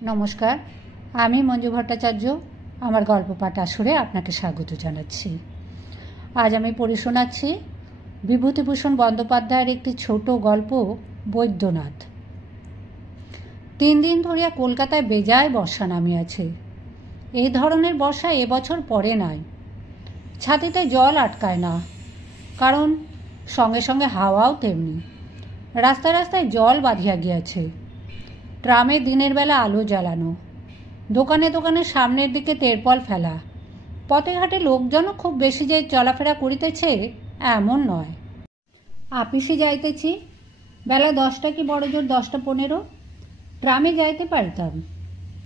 নমস্কার, আমি মঞ্জু ভট্টাচার্য। আমার গল্প পাঠ আসরে আপনাকে স্বাগত জানাচ্ছি। আজ আমি পড়ে শোনাচ্ছি বিভূতিভূষণ বন্দ্যোপাধ্যায়ের একটি ছোট গল্প, বৈদ্যনাথ। 3 দিন ধরিয়া কলকাতায় বেজায় বর্ষা নামিয়াছে। এই ধরনের বর্ষা এবছর পড়ে নাই। ছাতিতে জল আটকায় না, কারণ সঙ্গে সঙ্গে হাওয়াও তেমনি। রাস্তায় রাস্তায় জল বাঁধিয়া গিয়াছে। ট্রামে দিনের বেলা আলো জ্বালানো, দোকানে দোকানে সামনের দিকে তেরপল ফেলা। পথে ঘাটে লোকজনও খুব বেশি যে চলাফেরা করিতেছে এমন নয়। আপিসে যাইতেছি, বেলা 10টা কি বড় জোর 10টা 15। ট্রামে যাইতে পারিতাম,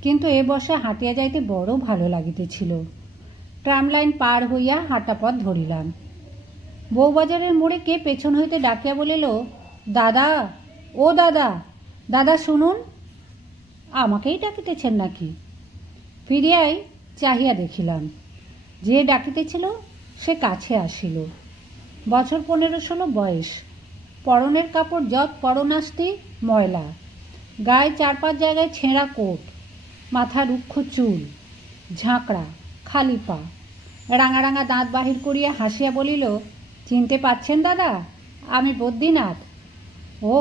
কিন্তু এ বর্ষা হাঁটিয়া যাইতে বড় ভালো লাগিতেছিল। ট্রাম লাইন পার হইয়া হাঁটা পথ ধরিলাম। বউবাজারের মোড়ে কে পেছন হইতে ডাকিয়া বলিল, দাদা, ও দাদা, দাদা শুনুন। আমাকেই ডাকিতেছেন নাকি? ফিরিয়াই চাহিয়া দেখিলাম, যে ডাকিতেছিল সে কাছে আসিল। বছর 15-16 বয়স। পরনের কাপড় যত পরনাস্তি ময়লা, গায়ে 4-5 জায়গায় ছেঁড়া কোট, মাথা রুক্ষ চুল, ঝাঁকড়া, খালি পা, রাঙা রাঙা দাঁত বাহির করিয়া হাসিয়া বলিল, চিনতে পাচ্ছেন দাদা? আমি বদ্রীনাথ। ও,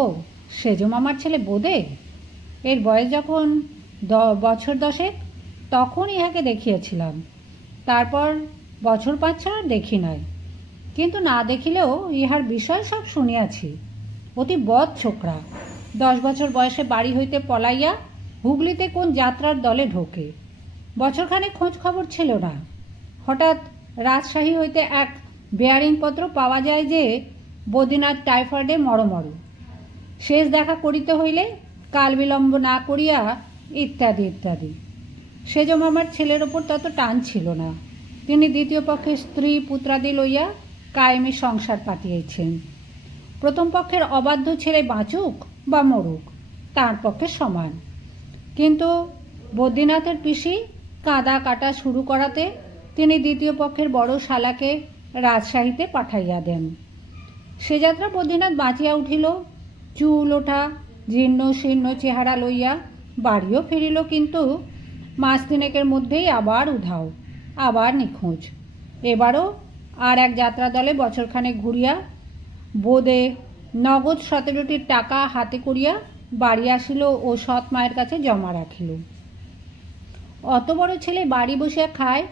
সেজ মামার ছেলে বোদে? এর বয়স যখন বছর 10 তখন ইহাকে দেখিয়েছিলাম। তারপর বছর 5-6 আর দেখি নাই, কিন্তু না দেখিলেও ইহার বিষয় সব শুনিয়াছি। অতি বদ ছোকরা। 10 বছর বয়সে বাড়ি হইতে পলাইয়া হুগলিতে কোন যাত্রার দলে ঢোকে। বছরখানে খোঁজ খবর ছিল না। হঠাৎ রাজশাহী হইতে এক বেয়ারিং পত্র পাওয়া যায় যে বদ্রীনাথ টাইফয়েডে মরমর, শেষ দেখা করিতে হইলে কাল বিলম্ব না করিয়া, ইত্যাদি ইত্যাদি। সেজ মামার ছেলের ওপর তত টান ছিল না। তিনি দ্বিতীয় পক্ষে স্ত্রী পুত্রাদি লইয়া কায়েমি সংসার পাতিয়েছেন। প্রথম পক্ষের অবাধ্য ছেলে বাঁচুক বা মরুক, তার পক্ষে সমান। কিন্তু বদ্রীনাথের পিসি কাদা কাটা শুরু করাতে তিনি দ্বিতীয় পক্ষের বড় শালাকে রাজশাহীতে পাঠাইয়া দেন। সে যাত্রা বদ্রীনাথ বাঁচিয়া উঠিল। চুল ওঠা, জীর্ণ শীর্ণ চেহারা লইয়া বাড়িও ফিরিল, কিন্তু মাস 3 মধ্যেই আবার উধাও, আবার নিখোঁজ। এবারও আর এক যাত্রা দলে বছরখানেক ঘুরিয়া বোদে নগদ 17টির টাকা হাতে করিয়া বাড়ি আসিল ও সৎ মায়ের কাছে জমা রাখিল। অত বড় ছেলে বাড়ি বসিয়া খায়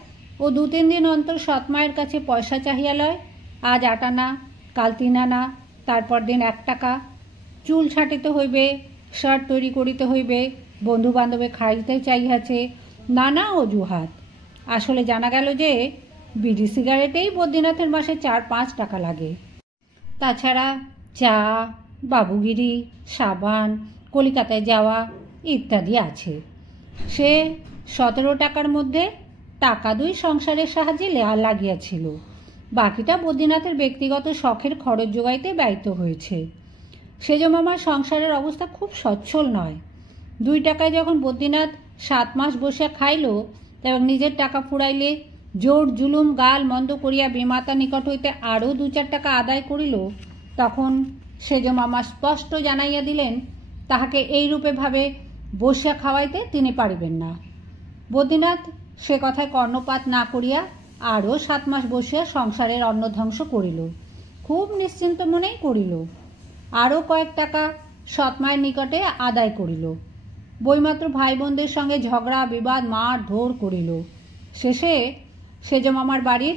ও 2-3 দিন অন্তর সৎ মায়ের কাছে পয়সা চাহিয়া লয়। আজ 8 আনা, কাল 3 আনা, তারপর দিন 1 টাকা। চুল ছাঁটিতে হইবে, শার্ট তৈরি করিতে হইবে, বন্ধু বান্ধবে খাইতে চাইয়াছে, নানা অজুহাত। আসলে জানা গেল যে বিড়ি সিগারেটেই বদ্রীনাথের মাসে 4-5 টাকা লাগে। তাছাড়া চা, বাবুগিরি, সাবান, কলিকাতায় যাওয়া ইত্যাদি আছে। সে 17 টাকার মধ্যে টাকা 2 সংসারের সাহায্যে লাগিয়াছিল। বাকিটা বদ্রীনাথের ব্যক্তিগত শখের খরচ জোগাইতে ব্যয়িত হয়েছে। সেজ মামার সংসারের অবস্থা খুব সচ্ছল নয়। 2 টাকায় যখন বদ্রীনাথ 7 মাস বসিয়া খাইল এবং নিজের টাকা ফুরাইলে জোর জুলুম গাল মন্দ করিয়া বিমাতা নিকট হইতে আরও 2-4 টাকা আদায় করিল, তখন সেজ মামা স্পষ্ট জানাইয়া দিলেন তাহাকে এইরূপে ভাবে বসিয়া খাওয়াইতে তিনি পারিবেন না। বদ্রীনাথ সে কথায় কর্ণপাত না করিয়া আরও 7 মাস বসিয়া সংসারের অন্নধ্বংস করিল। খুব নিশ্চিন্ত মনেই করিল। আরও কয়েক টাকা সৎ মায়ের নিকটে আদায় করিল। বইমাত্র ভাই বোনদের সঙ্গে ঝগড়া বিবাদ মার ধর করিল। শেষে সেজ মামার বাড়ির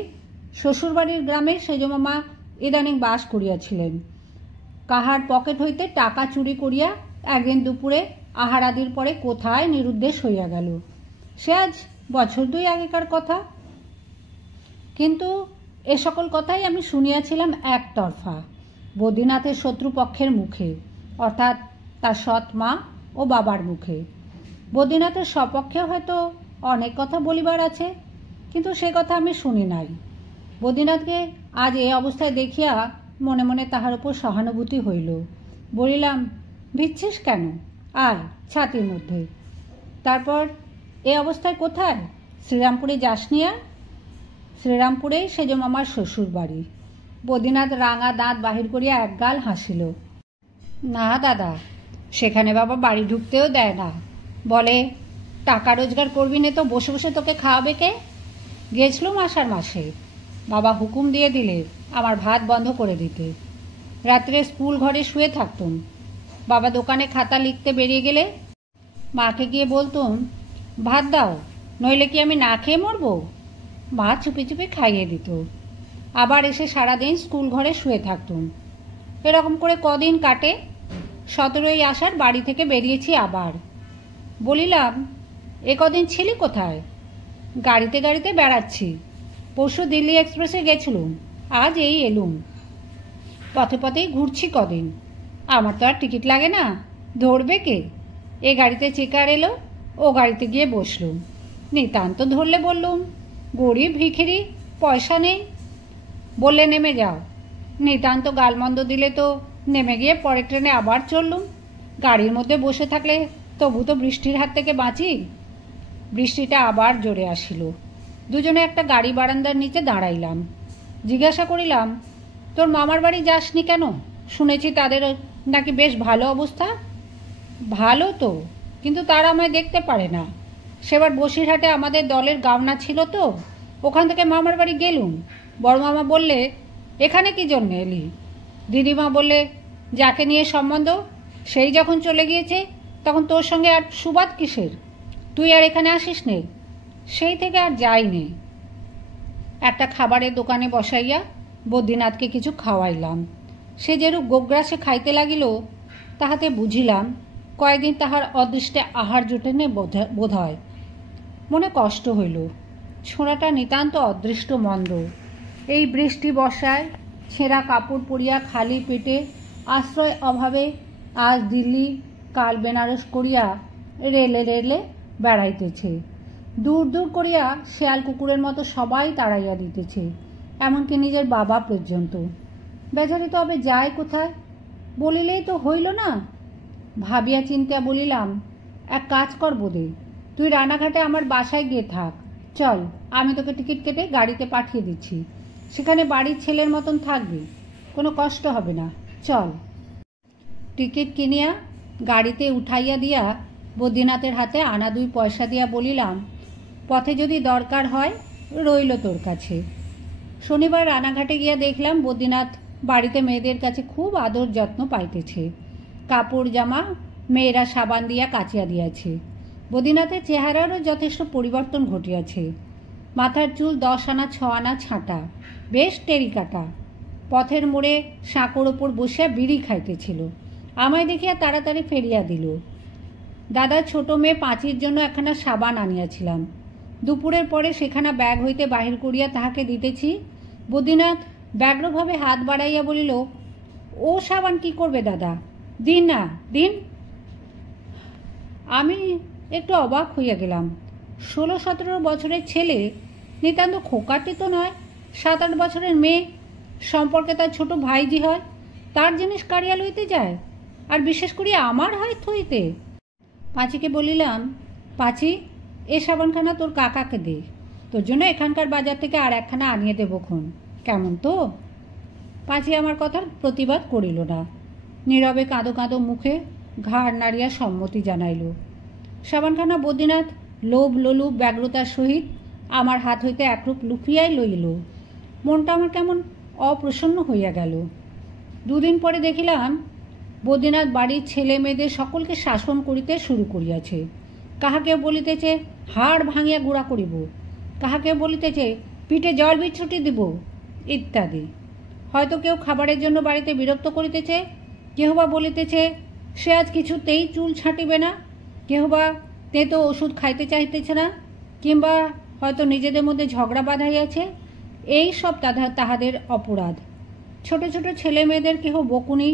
শ্বশুরবাড়ির গ্রামে সেজ মামা ইদানিং বাস করিয়াছিলেন। কাহার পকেট হইতে টাকা চুরি করিয়া একদিন দুপুরে আহারাদির পরে কোথায় নিরুদ্দেশ হইয়া গেল। সে আজ বছর 2 আগেকার কথা। কিন্তু এ সকল কথাই আমি শুনিয়াছিলাম একতরফা, বদ্রীনাথের শত্রুপক্ষের মুখে, অর্থাৎ তার সৎ মা ও বাবার মুখে। বদ্রীনাথের সপক্ষে হয়তো অনেক কথা বলিবার আছে, কিন্তু সে কথা আমি শুনি নাই। বদ্রীনাথকে আজ এই অবস্থায় দেখিয়া মনে মনে তাহার উপর সহানুভূতি হইল। বলিলাম, ভিজছিস কেন? আয়, ছাতির মধ্যে। তারপর, এ অবস্থায় কোথায়? শ্রীরামপুরে যাসনি আর? শ্রীরামপুরেই সেজ মামার শ্বশুর বাড়ি। বদ্রীনাথ রাঙা দাঁত বাহির করিয়া একগাল হাসিল। না দাদা, সেখানে বাবা বাড়ি ঢুকতেও দেয় না, বলে টাকা রোজগার করবি নে তো বসে বসে তোকে খাওয়াবে কে? গেছিলুম আষাঢ় মাসে, বাবা হুকুম দিয়ে দিলে আমার ভাত বন্ধ করে দিতে। রাত্রে স্কুল ঘরে শুয়ে থাকতুম, বাবা দোকানে খাতা লিখতে বেরিয়ে গেলে মাকে গিয়ে বলতুম ভাত দাও, নইলে কি আমি না খেয়ে মরবো? মা চুপি চুপি খাইয়ে দিত। আবার এসে সারাদিন স্কুল ঘরে শুয়ে থাকতুম। এরকম করে কদিন কাটে। 17ই আষাঢ় বাড়ি থেকে বেরিয়েছি আবার। বলিলাম এ কদিন ছিলি কোথায়? গাড়িতে গাড়িতে বেড়াচ্ছি, পরশু দিল্লি এক্সপ্রেসে গেছিলুম, আজ এই এলুম। পথে পথেই ঘুরছি কদিন। আমার তো আর টিকিট লাগে না, ধরবে কে? এ গাড়িতে চেকার এলো, ও গাড়িতে গিয়ে বসলুম। নিতান্ত ধরলে বললুম গরিব ভিখিরি, পয়সা নেই। বললে নেমে যাও। নিতান্ত গালমন্দ দিলে তো নেমে গিয়ে পরের ট্রেনে আবার চললুম। গাড়ির মধ্যে বসে থাকলে তবু তো বৃষ্টির হাত থেকে বাঁচি। বৃষ্টিটা আবার জোরে আসিল। দুজনে একটা গাড়ি বারান্দার নিচে দাঁড়াইলাম। জিজ্ঞাসা করিলাম তোর মামার বাড়ি যাসনি কেন? শুনেছি তাদের নাকি বেশ ভালো অবস্থা। ভালো তো, কিন্তু তারা আমায় দেখতে পারে না। সেবার বসিরহাটে আমাদের দলের গাওনা ছিল তো, ওখান থেকে মামার বাড়ি গেলুম। বড় মামা বললে এখানে কি জন্য এলি? দিদিমা বললে যাকে নিয়ে সম্বন্ধ সেই যখন চলে গিয়েছে তখন তোর সঙ্গে আর সুবাদ কিসের? তুই আর এখানে আসিস নে। সেই থেকে আর যাইনি। একটা খাবারের দোকানে বসাইয়া বদ্রীনাথকে কিছু খাওয়াইলাম। সে যেরূপ গোগ্রাসে খাইতে লাগিল তাহাতে বুঝিলাম কয়েকদিন তাহার অদৃষ্টে আহার জোটে নে বোধ হয়। মনে কষ্ট হইল। ছোঁড়াটা নিতান্ত অদৃষ্ট মন্দ। এই বৃষ্টি বর্ষায় ছেঁড়া কাপড় পরিয়া খালি পেটে আশ্রয় অভাবে আজ দিল্লি কাল বেনারস করিয়া রেলে রেলে বেড়াইতেছে। দূর দূর করিয়া শেয়াল কুকুরের মতো সবাই তাড়াইয়া দিতেছে, এমনকি নিজের বাবা পর্যন্ত। বেচারি তবে যায় কোথায়? বলিলেই তো হইল না। ভাবিয়া চিন্তিয়া বলিলাম এক কাজ কর বোধে, তুই রানাঘাটে আমার বাসায় গিয়ে থাক। চল, আমি তোকে টিকিট কেটে গাড়িতে পাঠিয়ে দিচ্ছি। সেখানে বাড়ির ছেলের মতন থাকবি, কোনো কষ্ট হবে না। চল। টিকিট কিনিয়া গাড়িতে উঠাইয়া দিয়া বদ্রীনাথের হাতে আনা 2 পয়সা দিয়া বলিলাম পথে যদি দরকার হয় রইল তোর কাছে। শনিবার রানাঘাটে গিয়া দেখলাম বদ্রীনাথ বাড়িতে মেয়েদের কাছে খুব আদর যত্ন পাইতেছে। কাপড় জামা মেয়েরা সাবান দিয়া কাচিয়া দিয়াছে। বদ্রীনাথের চেহারারও যথেষ্ট পরিবর্তন ঘটিয়াছে। মাথার চুল 10 আনা 6 আনা ছাঁটা, বেশ টেরিকাটা। পথের মোড়ে সাঁকোর ওপর বসিয়া বিড়ি খাইতেছিল। আমায় দেখিয়া তাড়াতাড়ি ফেরিয়া দিল। দাদা ছোট মেয়ে পাঁচির জন্য একখানা সাবান আনিয়াছিলাম। দুপুরের পরে সেখানা ব্যাগ হইতে বাহির করিয়া তাহাকে দিতেছি। বদ্রীনাথ ব্যগ্রভাবে হাত বাড়াইয়া বলিল ও সাবান কি করবে দাদা, দিন না দিন। আমি একটু অবাক হইয়া গেলাম। 16-17 বছরের ছেলে, নিতান্ত খোকাটি তো নয়, 7-8 বছরের মেয়ে, সম্পর্কে তার ছোট ভাইজি হয়, তার জিনিস কাড়িয়া লইতে যায়, আর বিশেষ করিয়া আমার হয় থইতে। পাঁচিকে বলিলাম পাঁচি, এ সাবানখানা তোর কাকাকে দে, তোর জন্য এখানকার বাজার থেকে আর একখানা আনিয়ে দেবো খন, কেমন তো? পাঁচি আমার কথার প্রতিবাদ করিল না। নীরবে কাঁদো কাঁদো মুখে ঘাড় নাড়িয়া সম্মতি জানাইল। সাবানখানা বদ্রীনাথ লোভ লোলুপ ব্যগ্রতার সহিত আমার হাত হইতে একরূপ লুকিয়াই লইল। মনটা আমার কেমন অপ্রসন্ন হইয়া গেল। 2 দিন পরে দেখিলাম বদ্রীনাথ বাড়ির ছেলে মেয়েদের সকলকে শাসন করিতে শুরু করিয়াছে। কাহাকে বলিতেছে হাড় ভাঙিয়া গুঁড়া করিব, কাহাকে বলিতেছে পিঠে জল বিচ্ছুটি দিব, ইত্যাদি। হয়তো কেউ খাবারের জন্য বাড়িতে বিরক্ত করিতেছে, কেহ বা বলিতেছে সে আজ কিছুতেই চুল ছাঁটিবে না, কেহ বা তেতো ওষুধ খাইতে চাইতেছে না, কিংবা হয়তো নিজেদের মধ্যে ঝগড়া বাঁধাইয়াছে। এই সব তাহাদের অপরাধ। ছোট ছোট ছেলে মেয়েদের কেহ বকুনি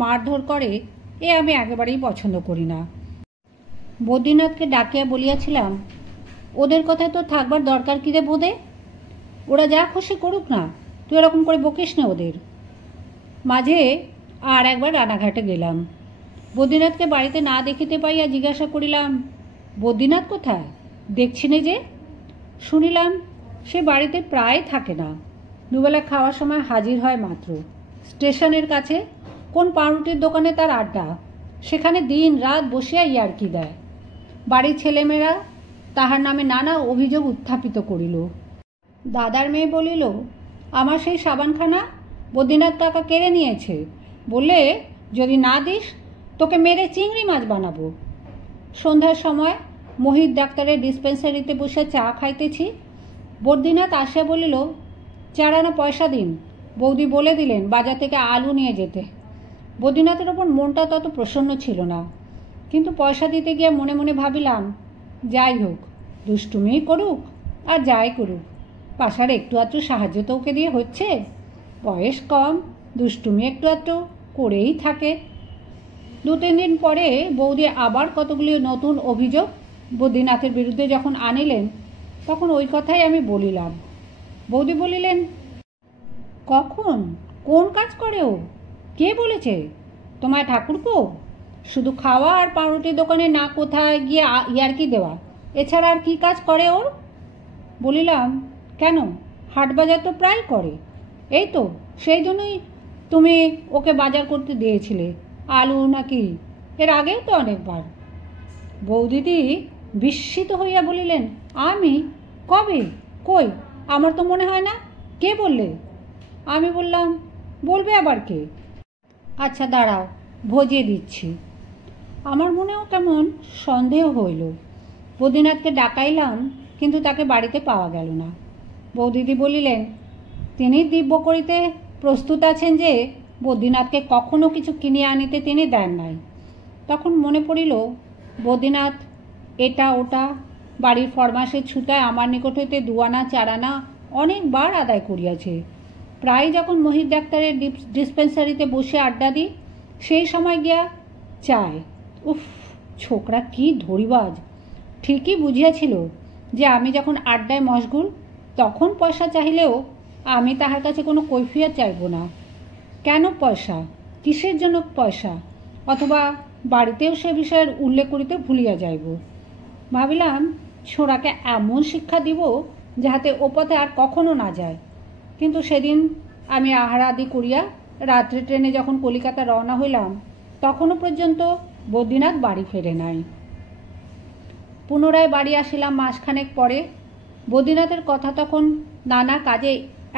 মারধর করে, এ আমি একেবারেই পছন্দ করি না। বদ্রীনাথকে ডাকিয়া বলিয়াছিলাম ওদের কথায় তো থাকবার দরকার কি রে বোধে? ওরা যা খুশি করুক না, তুই এরকম করে বকিস না ওদের। মাঝে আর একবার রানাঘাটে গেলাম। বদ্রীনাথকে বাড়িতে না দেখিতে পাইয়া জিজ্ঞাসা করিলাম বদ্রীনাথ কোথায়, দেখছি নে যে। শুনিলাম সে বাড়িতে প্রায় থাকে না, দুবেলা খাওয়ার সময় হাজির হয় মাত্র। স্টেশনের কাছে কোন পাউরুটির দোকানে তার আড্ডা, সেখানে দিন রাত বসিয়া ইয়ার্কি দেয়। বাড়ির ছেলেমেয়েরা তাহার নামে নানা অভিযোগ উত্থাপিত করিল। দাদার মেয়ে বলিল, আমার সেই সাবানখানা বদ্রীনাথ কাকা কেড়ে নিয়েছে, বললে যদি না দিস তোকে মেরে চিংড়ি মাছ বানাবো। সন্ধ্যার সময় মোহিত ডাক্তারের ডিসপেন্সারিতে বসে চা খাইতেছি। বদ্রীনাথ আসিয়া বলিল, 4 আনা পয়সা দিন, বৌদি বলে দিলেন বাজার থেকে আলু নিয়ে যেতে। বদ্রীনাথের ওপর মনটা তত প্রসন্ন ছিল না, কিন্তু পয়সা দিতে গিয়ে মনে মনে ভাবিলাম, যাই হোক, দুষ্টুমিই করুক আর যাই করুক, পাশার একটু আধটু সাহায্য তো ওকে দিয়ে হচ্ছে। বয়স কম, দুষ্টুমি একটু আধটু করেই থাকে। 2-3 দিন পরে বৌদি আবার কতগুলি নতুন অভিযোগ বদ্রীনাথের বিরুদ্ধে যখন আনিলেন, তখন ওই কথাই আমি বলিলাম। বৌদি বলিলেন, কখন কোন কাজ করে ও? কে বলেছে তোমায় ঠাকুরপো? শুধু খাওয়া আর পাউরুটির দোকানে না কোথায় গিয়ে ইয়ার্কি দেওয়া, এছাড়া আর কি কাজ করে ওর? বলিলাম, কেন, হাটবাজার তো প্রায় করে। এই তো সেই জন্যই তুমি ওকে বাজার করতে দিয়েছিলে, আলু নাকি, এর আগেও তো অনেকবার। বৌদিদি বিস্মিত হইয়া বলিলেন, আমি? কবে? কই, আমার তো মনে হয় না। কে বললে? আমি বললাম, বলবে আবার কে? আচ্ছা দাঁড়াও, ভজিয়ে দিচ্ছি। আমার মনেও কেমন সন্দেহ হইল। বদ্রীনাথকে ডাকাইলাম, কিন্তু তাকে বাড়িতে পাওয়া গেল না। বৌদিদি বলিলেন, তিনি দিব্য করিতে প্রস্তুত আছেন যে বদ্রীনাথকে কখনো কিছু কিনিয়া আনিতে তিনি দেন নাই। তখন মনে পড়িল, বদ্রীনাথ এটা ওটা বাড়ির ফরমাসের ছুতায় আমার নিকট হইতে 2 আনা 4 আনা অনেকবার আদায় করিয়াছে। প্রায় যখন মোহিত ডাক্তারের ডিসপেন্সারিতে বসে আড্ডা দিই, সেই সময় গিয়া চায়। উফ, ছোকরা কি ধরিবাজ! ঠিকই বুঝিয়াছিল যে আমি যখন আড্ডায় মশগুল, তখন পয়সা চাহিলেও আমি তাহার কাছে কোনো কৈফিয়ত চাইব না। কেন পয়সা, কিসের জন্য পয়সা, অথবা বাড়িতেও সে বিষয়ের উল্লেখ করিতে ভুলিয়া যাইব। ভাবিলাম, ছোড়াকে এমন শিক্ষা দিব যাহাতে ও পথে আর কখনো না যায়। কিন্তু সেদিন আমি আহার আদি করিয়া রাত্রে ট্রেনে যখন কলিকাতা রওনা হইলাম, তখনও পর্যন্ত বদ্রীনাথ বাড়ি ফেরে নাই। পুনরায় বাড়ি আসিলাম মাসখানেক পরে। বদ্রীনাথের কথা তখন নানা কাজে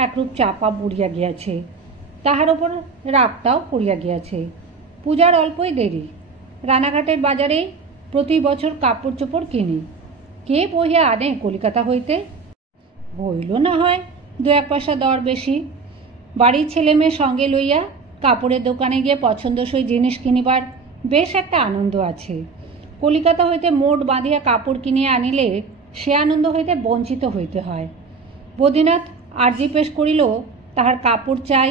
একরূপ চাপা পড়িয়া গিয়াছে, তাহার ওপর রাগটাও পড়িয়া গিয়াছে। পূজার অল্পই দেরি। রানাঘাটের বাজারে প্রতি বছর কাপড় চোপড় কিনি। কে বহিয়া আনে কলিকাতা হইতে? হইল না হয় 2-1 পয়সা দর বেশি। বাড়ির ছেলে মেয়ে সঙ্গে লইয়া কাপড়ের দোকানে গিয়ে পছন্দসই জিনিস কিনিবার বেশ একটা আনন্দ আছে। কলিকাতা হইতে মোট বাঁধিয়া কাপড় কিনিয়া আনিলে সে আনন্দ হইতে বঞ্চিত হইতে হয়। বদ্রীনাথ আর্জি পেশ করিল, তাহার কাপড় চাই,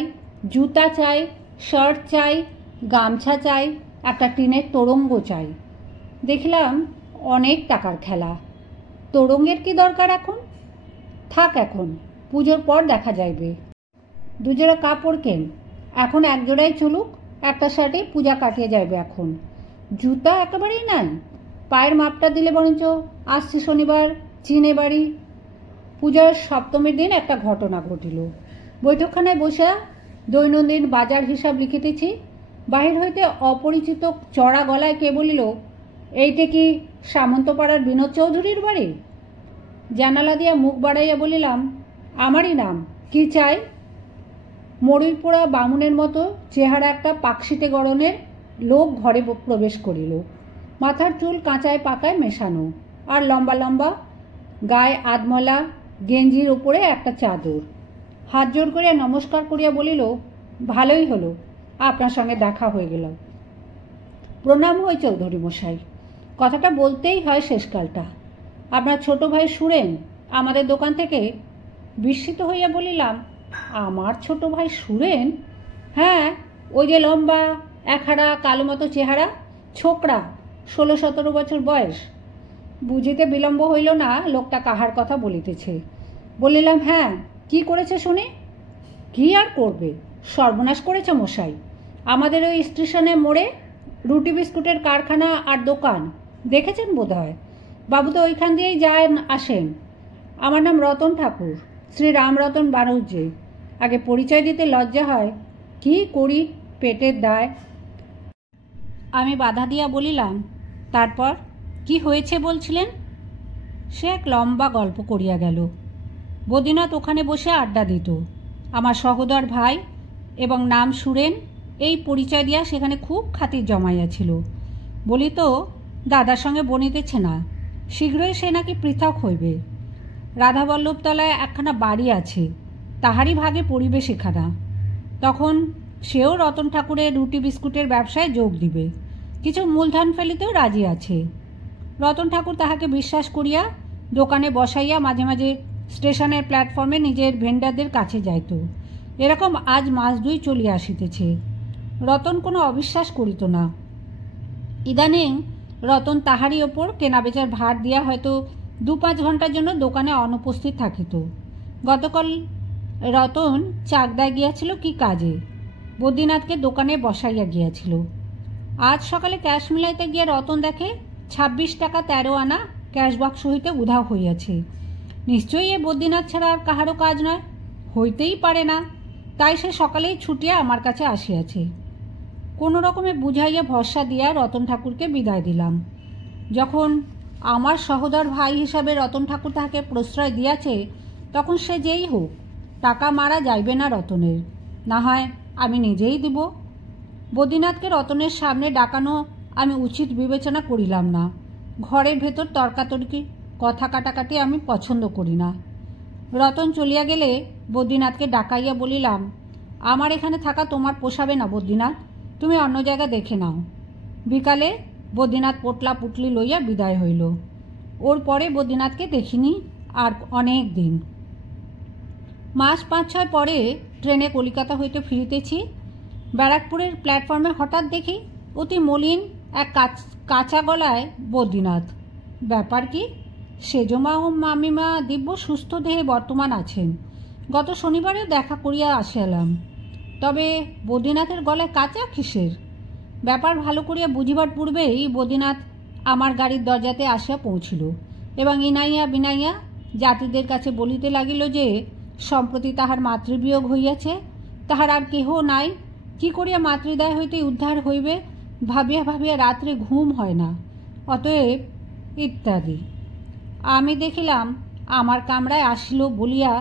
জুতা চাই, শার্ট চাই, গামছা চাই, একটা টিনের তোরঙ্গ চাই। দেখিলাম অনেক টাকার খেলা। তোরঙ্গের কি দরকার এখন? থাক, এখন পুজোর পর দেখা যাইবে। 2 জোড়া কাপড় কেন, এখন 1 জোড়াই চলুক, একটা শার্টে পূজা কাটিয়ে যাইবে। এখন জুতা একেবারেই নাই। পায়ের মাপটা দিলে বরঞ্চ আসছে শনিবার চিনে বাড়ি। পূজার সপ্তমীর দিন একটা ঘটনা ঘটিল। বৈঠকখানায় বসে দৈনন্দিন বাজার হিসাব লিখিতেছি। বাহির হইতে অপরিচিত চড়া গলায় কে বলিল, এইটা কি সামন্তপাড়ার বিনোদ চৌধুরীর বাড়ি? জানালা দিয়া মুখ বাড়াইয়া বলিলাম, আমারই নাম, কি চাই? মরুই পোড়া বামুনের মতো চেহারা একটা পাকশিটে গড়নের লোক ঘরে প্রবেশ করিল। মাথার চুল কাঁচায় পাকায় মেশানো, আর লম্বা লম্বা, গায়ে আধমলা, গেঞ্জির ওপরে একটা চাদর। হাত জোর করিয়া নমস্কার করিয়া বলিল, ভালোই হলো, আপনার সঙ্গে দেখা হয়ে গেল। প্রণাম হয় চৌধুরী মশাই। কথাটা বলতেই হয় শেষকালটা। আপনার ছোট ভাই সুরেন আমাদের দোকান থেকে। বিস্মিত হইয়া বলিলাম, আমার ছোট ভাই সুরেন? হ্যাঁ, ওই যে লম্বা, একহারা, কালো মতো চেহারা, ছোকরা, 16-17 বছর বয়স। বুঝিতে বিলম্ব হইল না লোকটা কাহার কথা বলিতেছে। বলিলাম, হ্যাঁ, কি করেছে শুনে? কি আর করবে, সর্বনাশ করেছে মশাই। আমাদের ওই স্টেশনে মোড়ে রুটি বিস্কুটের কারখানা আর দোকান দেখেছেন বোধ হয়। বাবু তো ওইখান দিয়েই যায় আসেন। আমার নাম রতন ঠাকুর, শ্রী রামরতন বানুজ্জে। আগে পরিচয় দিতে লজ্জা হয়, কি করি, পেটের দায়। আমি বাধা দিয়া বলিলাম, তারপর কি হয়েছে বলছিলেন? সে এক লম্বা গল্প করিয়া গেল। বদ্রীনাথ ওখানে বসে আড্ডা দিত। আমার সহোদর ভাই এবং নাম সুরেন এই পরিচয় দিয়া সেখানে খুব খাতির জমাইয়াছিল। বলিত দাদার সঙ্গে বনিতেছে না, শীঘ্রই সে নাকি পৃথক হইবে। রাধাবল্লভতলায় একখানা বাড়ি আছে, তাহারই ভাগে পড়িবে সেখানা। তখন সেও রতন ঠাকুরের রুটি বিস্কুটের ব্যবসায় যোগ দিবে, কিছু মূলধন ফেলিতেও রাজি আছে। রতন ঠাকুর তাহাকে বিশ্বাস করিয়া দোকানে বসাইয়া মাঝে মাঝে স্টেশনের প্ল্যাটফর্মে নিজের ভেন্ডারদের কাছে যাইত। এরকম আজ মাস 2 চলিয়া আসিতেছে। রতন কোনো অবিশ্বাস করিত না। ইদানিং রতন তাহারই ওপর কেনাবেচার ভার দিয়া হয়তো 2-5 ঘন্টার জন্য দোকানে অনুপস্থিত থাকিত। গতকাল রতন চাকদায় গিয়াছিল কি কাজে, বদ্রীনাথকে দোকানে বসাইয়া গিয়াছিল। আজ সকালে ক্যাশ মিলাইতে গিয়া রতন দেখে 26 টাকা 13 আনা ক্যাশ বাক্স হইতে উধাও হইয়াছে। নিশ্চয়ই এ বদ্রীনাথ ছাড়া আর কাহারও কাজ নয়, হইতেই পারে না। তাই সে সকালেই ছুটিয়া আমার কাছে আসিয়াছে। কোনো রকমে বুঝাইয়া ভরসা দিয়া রতন ঠাকুরকে বিদায় দিলাম। যখন আমার সহোদর ভাই হিসাবে রতন ঠাকুর তাহাকে প্রশ্রয় দিয়াছে, তখন সে যেই হোক টাকা মারা যাইবে না রতনের, না হয় আমি নিজেই দিব। বদ্রীনাথকে রতনের সামনে ডাকানো আমি উচিত বিবেচনা করিলাম না। ঘরের ভেতর তর্কাতর্কি কথা কাটাকাটি আমি পছন্দ করি না। রতন চলিয়া গেলে বদ্রীনাথকে ডাকাইয়া বলিলাম, আমার এখানে থাকা তোমার পোষাবে না বদ্রীনাথ, তুমি অন্য জায়গা দেখে নাও। বিকালে বদ্রীনাথ পোটলা পুটলি লইয়া বিদায় হইল। ওর পরে বদ্রীনাথকে দেখিনি আর অনেক দিন। মাস 5-6 পরে ট্রেনে কলিকাতা হইতে ফিরিতেছি। ব্যারাকপুরের প্ল্যাটফর্মে হঠাৎ দেখি অতি মলিন এক কাঁচা গলায় বদ্রীনাথ। ব্যাপার কি? সেজমা ও মামিমা দিব্য সুস্থ দেহে বর্তমান আছেন। গত শনিবারেও দেখা করিয়া আসিলাম। তবে বদ্রীনাথের গলায় কাঁচা কিসের? ব্যাপার ভালো করিয়া বুঝিবার পূর্বেই বদ্রীনাথ আমার গাড়ির দরজাতে আসিয়া পৌঁছিল এবং ইনাইয়া বিনাইয়া জাতিদের কাছে বলিতে লাগিল যে সম্প্রতি তাহার মাতৃবিয়োগ হইয়াছে, তাহার আর কেহ নাই, কি করিয়া মাতৃদায় হইতে উদ্ধার হইবে ভাবিয়া ভাবিয়া রাত্রে ঘুম হয় না, অতএব ইত্যাদি। আমি দেখিলাম আমার কামরায় আসিল বলিয়া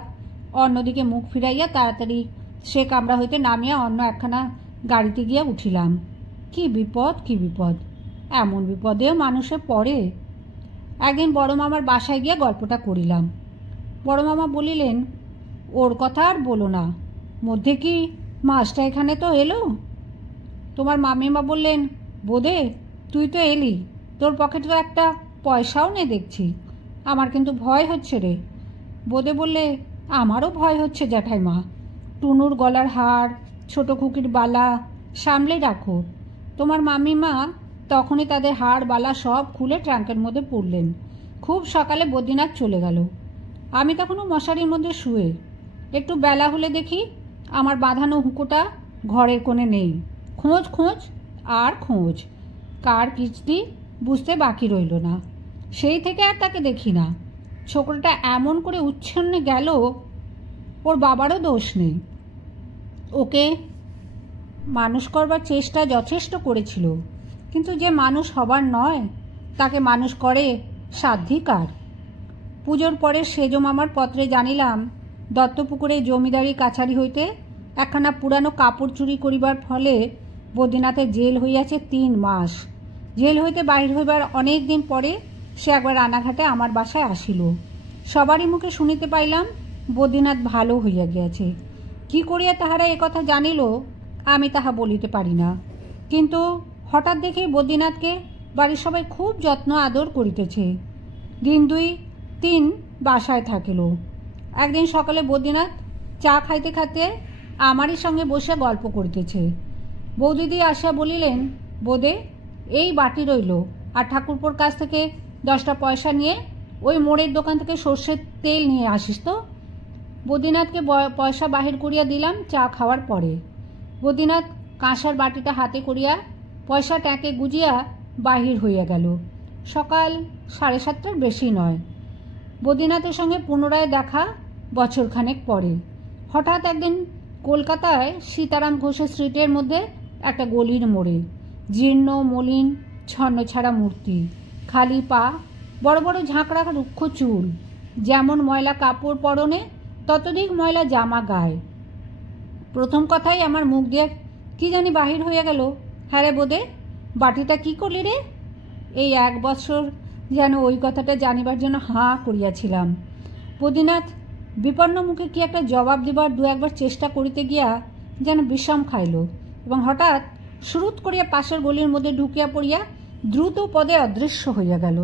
অন্যদিকে মুখ ফিরাইয়া তাড়াতাড়ি সে কামরা হইতে নামিয়া অন্য একখানা গাড়িতে গিয়া উঠিলাম। কি বিপদ, কি বিপদ! এমন বিপদেও মানুষে পড়ে। একদিন বড় মামার বাসায় গিয়া গল্পটা করিলাম। বড় মামা বলিলেন, ওর কথা আর বলো না, মধ্যে কি মাসটা এখানে তো এলো। তোমার মামিমা বললেন, বোধে তুই তো এলি, তোর পকেটে তো একটা পয়সাও নেই দেখছি, আমার কিন্তু ভয় হচ্ছে রে। বোধে বললে, আমারও ভয় হচ্ছে জ্যাঠাইমা, টুনুর গলার হার, ছোট খুকির বালা সামলে রাখো। তোমার মামিমা তখনই তাদের হার বালা সব খুলে ট্রাঙ্কের মধ্যে পুরলেন। খুব সকালে বদ্রীনাথ চলে গেল। আমি তখনও মশারির মধ্যে শুয়ে। একটু বেলা হলে দেখি আমার বাঁধানো হুঁকোটা ঘরের কোণে নেই। খোঁজ খোঁজ আর খোঁজ, কার কিস্তি বুঝতে বাকি রইল না। সেই থেকে আর তাকে দেখি না। ছোকরাটা এমন করে উচ্ছন্নে গেল, ওর বাবারও দোষ নেই। ওকে মানুষ করবার চেষ্টা যথেষ্ট করেছিল, কিন্তু যে মানুষ হবার নয় তাকে মানুষ করে সাধ্ধিকার। পুজোর পরে সেজো মামার পত্রে জানিলাম দত্তপুকুরে জমিদারি কাছারি হইতে একখানা পুরানো কাপড় চুরি করিবার ফলে বদ্রীনাথের জেল হইয়াছে 3 মাস। জেল হইতে বাহির হইবার অনেক দিন পরে সে একবার রানাঘাটে আমার বাসায় আসিল। সবারই মুখে শুনিতে পাইলাম বদ্রীনাথ ভালো হইয়া গিয়াছে। কি করিয়া তাহারা একথা জানিল আমি তাহা বলিতে পারি না, কিন্তু হঠাৎ দেখি বদ্রীনাথকে বাড়ির সবাই খুব যত্ন আদর করিতেছে। দিন 2-3 বাসায় থাকিল। একদিন সকালে বদ্রীনাথ চা খাইতে খাইতে আমারই সঙ্গে বসে গল্প করিতেছে। বৌদিদি আসিয়া বলিলেন, বোধে এই বাটি রইল, আর ঠাকুরপোর কাছ থেকে 10টা পয়সা নিয়ে ওই মোড়ের দোকান থেকে সর্ষের তেল নিয়ে আসিস তো। বদ্রীনাথকে পয়সা বাহির করিয়া দিলাম চা খাওয়ার পরে। বদ্রীনাথ কাঁসার বাটিটা হাতে করিয়া পয়সা ট্যাঁকে গুজিয়া বাহির হইয়া গেল। সকাল 7:30টার বেশি নয়। বদ্রীনাথের সঙ্গে পুনরায় দেখা বছরখানেক পরে। হঠাৎ একদিন কলকাতায় সীতারাম ঘোষের স্ট্রিটের মধ্যে একটা গলির মোড়ে জীর্ণ মলিন ছন্নছাড়া মূর্তি, খালি পা, বড় বড় ঝাঁকড়া রুক্ষ চুল, যেমন ময়লা কাপড় পরনে ততদিক ময়লা জামা গায়ে। প্রথম কথাই আমার মুখ দিয়ে কি জানি বাহির হয়ে গেল, হ্যাঁ রে বোধে, বাটিটা কি করলি রে? এই 1 বছর যেন ওই কথাটা জানিবার জন্য হাঁ করিয়াছিলাম। বদ্রীনাথ বিপন্ন মুখে কি একটা জবাব দিবার 2-1 বার চেষ্টা করিতে গিয়া যেন বিষম খাইল এবং হঠাৎ সুরুত করিয়া পাশের গলির মধ্যে ঢুকিয়া পড়িয়া দ্রুত পদে অদৃশ্য হইয়া গেল।